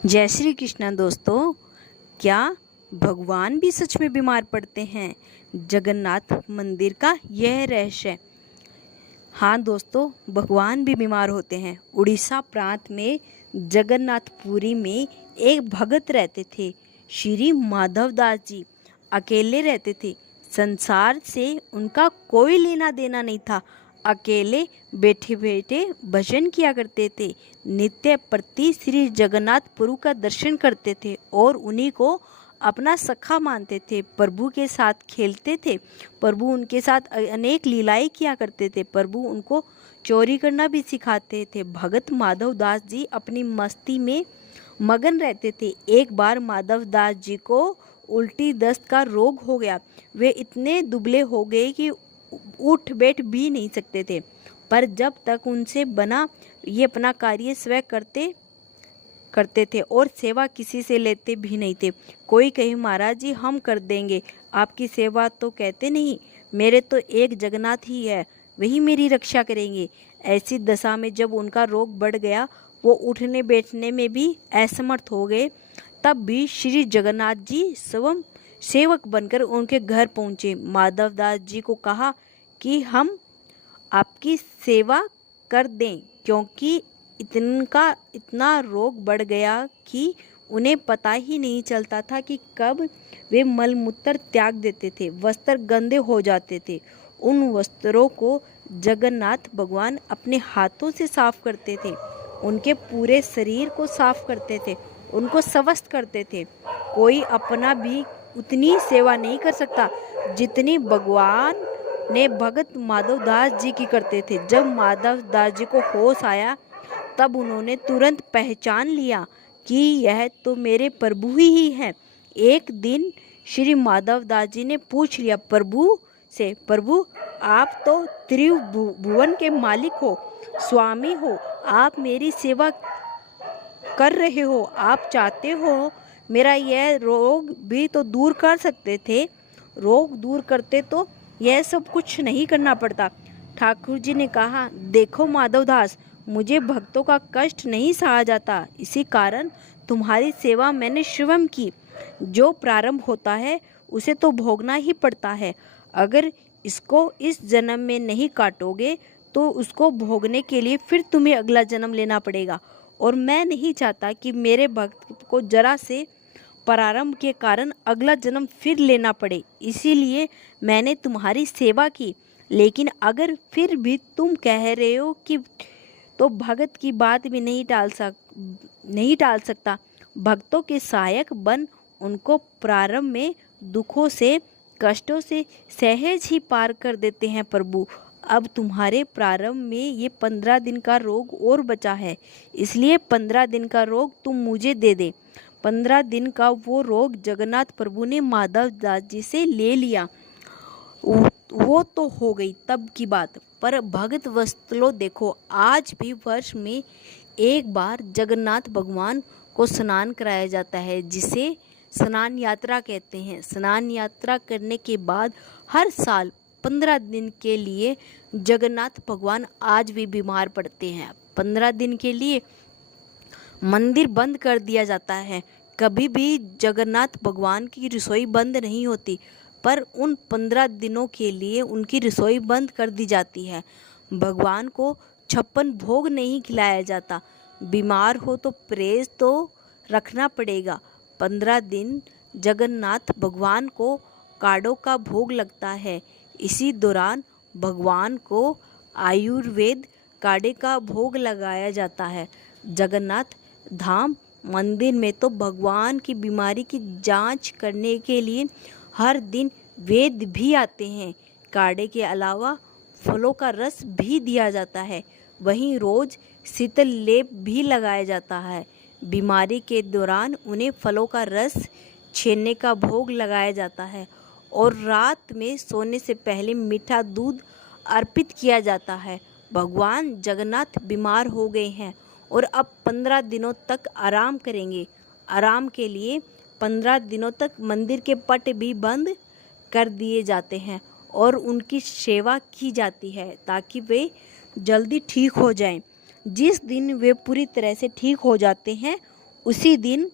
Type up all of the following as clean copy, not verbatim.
जय श्री कृष्णा दोस्तों। क्या भगवान भी सच में बीमार पड़ते हैं? जगन्नाथ मंदिर का यह रहस्य। हाँ दोस्तों, भगवान भी बीमार होते हैं। उड़ीसा प्रांत में जगन्नाथपुरी में एक भगत रहते थे। श्री माधव दास जी अकेले रहते थे। संसार से उनका कोई लेना देना नहीं था। अकेले बैठे बैठे भजन किया करते थे। नित्य प्रति श्री जगन्नाथ प्रभु का दर्शन करते थे और उन्हीं को अपना सखा मानते थे। प्रभु के साथ खेलते थे। प्रभु उनके साथ अनेक लीलाएं किया करते थे। प्रभु उनको चोरी करना भी सिखाते थे। भगत माधव दास जी अपनी मस्ती में मगन रहते थे। एक बार माधव दास जी को उल्टी दस्त का रोग हो गया। वे इतने दुबले हो गए कि उठ बैठ भी नहीं सकते थे। पर जब तक उनसे बना ये अपना कार्य स्वयं करते थे और सेवा किसी से लेते भी नहीं थे। कोई कहे महाराज जी हम कर देंगे, आपकी सेवा तो कहते नहीं, मेरे तो एक जगन्नाथ ही है, वही मेरी रक्षा करेंगे। ऐसी दशा में जब उनका रोग बढ़ गया, वो उठने बैठने में भी असमर्थ हो गए, तब भी श्री जगन्नाथ जी स्वयं सेवक बनकर उनके घर पहुँचे। माधव दास जी को कहा कि हम आपकी सेवा कर दें, क्योंकि इतना रोग बढ़ गया कि उन्हें पता ही नहीं चलता था कि कब वे मलमूत्र त्याग देते थे। वस्त्र गंदे हो जाते थे। उन वस्त्रों को जगन्नाथ भगवान अपने हाथों से साफ करते थे। उनके पूरे शरीर को साफ करते थे, उनको स्वस्थ करते थे। कोई अपना भी उतनी सेवा नहीं कर सकता जितनी भगवान ने भगत माधव दास जी की करते थे। जब माधव दास जी को होश आया, तब उन्होंने तुरंत पहचान लिया कि यह तो मेरे प्रभु ही हैं। एक दिन श्री माधव दास जी ने पूछ लिया प्रभु से, प्रभु आप तो त्रिभुवन के मालिक हो, स्वामी हो, आप मेरी सेवा कर रहे हो, आप चाहते हो मेरा यह रोग भी तो दूर कर सकते थे। रोग दूर करते तो यह सब कुछ नहीं करना पड़ता। ठाकुर जी ने कहा, देखो माधव दास, मुझे भक्तों का कष्ट नहीं सहा जाता, इसी कारण तुम्हारी सेवा मैंने स्वयं की। जो प्रारंभ होता है उसे तो भोगना ही पड़ता है। अगर इसको इस जन्म में नहीं काटोगे तो उसको भोगने के लिए फिर तुम्हें अगला जन्म लेना पड़ेगा। और मैं नहीं चाहता कि मेरे भक्त को जरा से प्रारंभ के कारण अगला जन्म फिर लेना पड़े, इसीलिए मैंने तुम्हारी सेवा की। लेकिन अगर फिर भी तुम कह रहे हो कि तो भगत की बात भी नहीं टाल सकता। भक्तों के सहायक बन उनको प्रारंभ में दुखों से कष्टों से सहज ही पार कर देते हैं प्रभु। अब तुम्हारे प्रारंभ में ये 15 दिन का रोग और बचा है, इसलिए 15 दिन का रोग तुम मुझे दे दे। 15 दिन का वो रोग जगन्नाथ प्रभु ने माधव दास जी से ले लिया। वो तो हो गई तब की बात, पर भगत वत्सलो देखो, आज भी वर्ष में एक बार जगन्नाथ भगवान को स्नान कराया जाता है, जिसे स्नान यात्रा कहते हैं। स्नान यात्रा करने के बाद हर साल 15 दिन के लिए जगन्नाथ भगवान आज भी बीमार पड़ते हैं। 15 दिन के लिए मंदिर बंद कर दिया जाता है। कभी भी जगन्नाथ भगवान की रसोई बंद नहीं होती, पर उन 15 दिनों के लिए उनकी रसोई बंद कर दी जाती है। भगवान को 56 भोग नहीं खिलाया जाता। बीमार हो तो परहेज तो रखना पड़ेगा। 15 दिन जगन्नाथ भगवान को काढ़ों का भोग लगता है। इसी दौरान भगवान को आयुर्वेद काढ़े का भोग लगाया जाता है। जगन्नाथ धाम मंदिर में तो भगवान की बीमारी की जांच करने के लिए हर दिन वैद्य भी आते हैं। काढ़े के अलावा फलों का रस भी दिया जाता है। वहीं रोज शीतल लेप भी लगाया जाता है। बीमारी के दौरान उन्हें फलों का रस छेने का भोग लगाया जाता है और रात में सोने से पहले मीठा दूध अर्पित किया जाता है। भगवान जगन्नाथ बीमार हो गए हैं और अब 15 दिनों तक आराम करेंगे। आराम के लिए 15 दिनों तक मंदिर के पट भी बंद कर दिए जाते हैं और उनकी सेवा की जाती है ताकि वे जल्दी ठीक हो जाएं। जिस दिन वे पूरी तरह से ठीक हो जाते हैं उसी दिन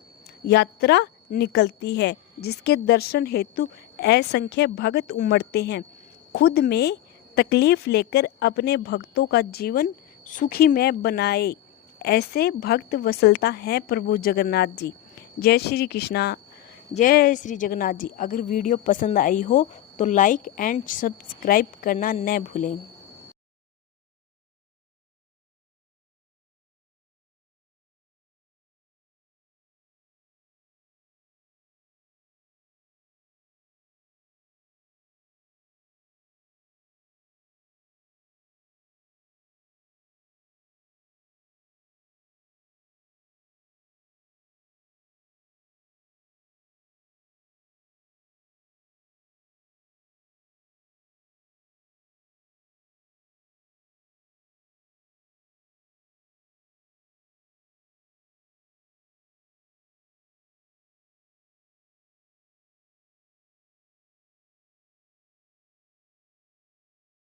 यात्रा निकलती है, जिसके दर्शन हेतु असंख्य भक्त उमड़ते हैं। खुद में तकलीफ लेकर अपने भक्तों का जीवन सुखीमय बनाए, ऐसे भक्त वत्सलता है प्रभु जगन्नाथ जी। जय श्री कृष्णा, जय श्री जगन्नाथ जी। अगर वीडियो पसंद आई हो तो लाइक एंड सब्सक्राइब करना न भूलें।